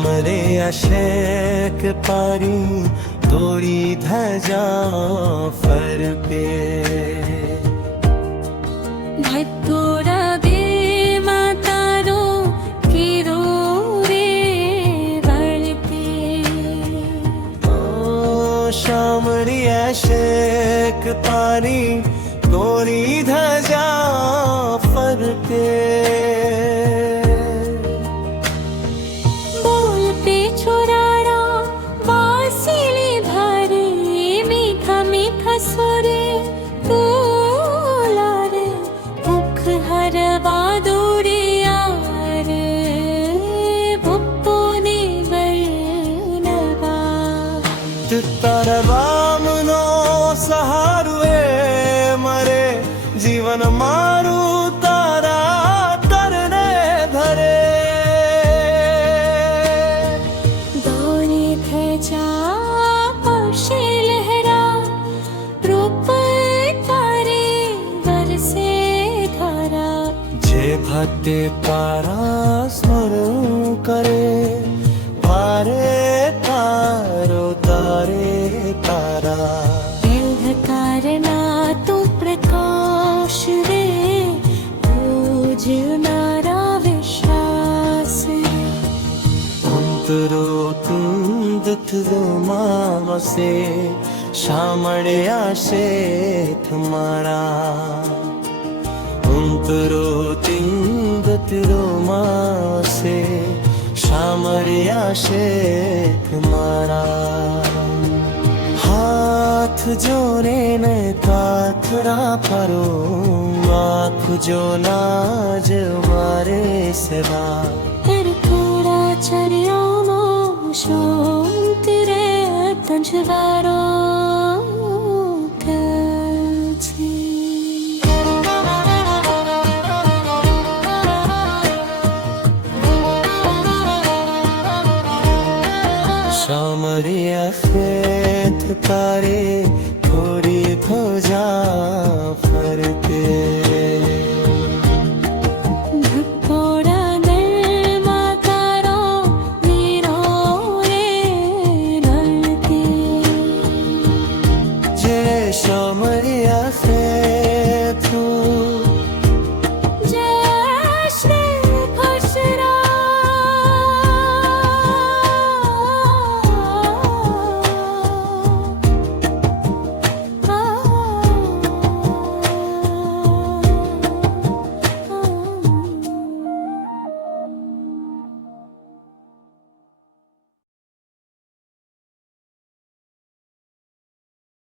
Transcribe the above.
शाम रे अशेक पारी तोरी धजा फर पे भत्तोरा बे मातारो कीरो रे वळते शाम रे अशेक पारी तोरी धजा फर पे सुरे बोला रे मुख हर बादुरे आरे बुप्पोने वर्णवा तारवामनो सहारुए मरे जीवन मारू तारा तरने भरे दौरे थे जा पक्षी लहरा जे भक्ति तारा स्मरण करे पारे तारो तारे तारा अंधकारना तू प्रकाश रे जीवनारा विश्वास अंतरो तुंदत मावसे शामळे आशे तुम्हारा अंतरो तिंगतिरो मासे शामरिया से तुम्हारा हाथ जोड़े ने काथड़ा परो आँख जो नाज मारे सेवा थोड़ा चरियो मो शांति रे तंजवारो शाम रे अफेत तारे थोड़ी